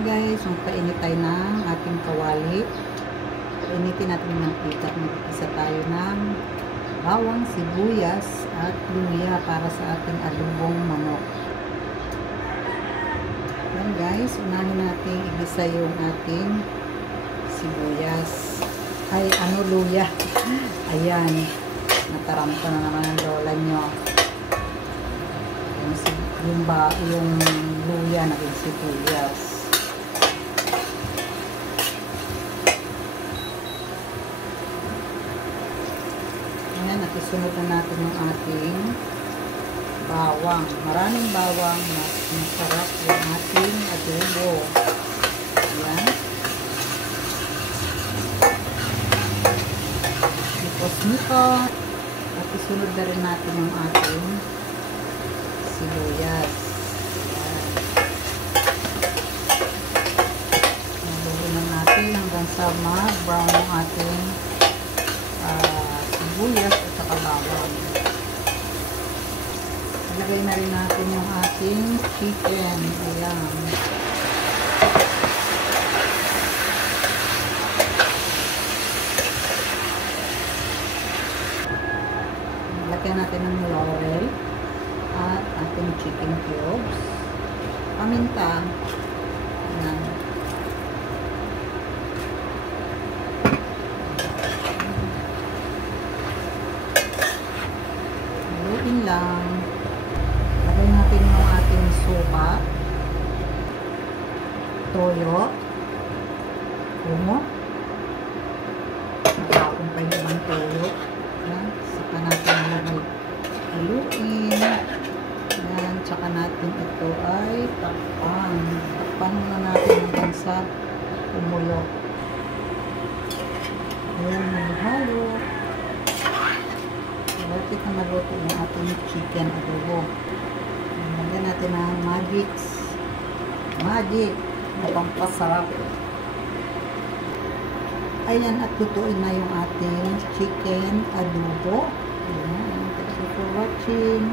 Ayan guys, magpainit tayo ng ating kawali. Painitin natin ng mantika. Mag-isa tayo ng bawang, sibuyas at luya para sa ating adobong manok. Ayan guys, unahin natin igisa yung ating sibuyas. Luya. Ayan, nataramta na naman ang lola nyo. Yung luya naging sibuyas. Ayan, at isunod na natin yung ating bawang. Maraming bawang na masarap yung ating adobo. Ayan. Nikot. At isunod na rin natin yung ating sibuyas. Ayan. Naluhin na natin hanggang sa ma-brown yung ating sibuyas at saka bawang. Ilagay na rin natin yung ating chicken. Ayan. Lagyan natin ng laurel at ating chicken cubes. Paminta. Ayan. Haluin lang. Lagay natin yung ating suka, toyo, kumo. Matapon pa yung ibang toyo. Ayan. Saka natin haluin. Ayan. Tsaka natin ito ay takpan. Takpan muna natin hanggang sa kumulo. Ayan. Halo. Malapit na maluto yung ating chicken adobo. Lagyan natin ng magic na pampasarap. Ayan, at lutuin na yung ating chicken adobo. Ayan, thank you for watching.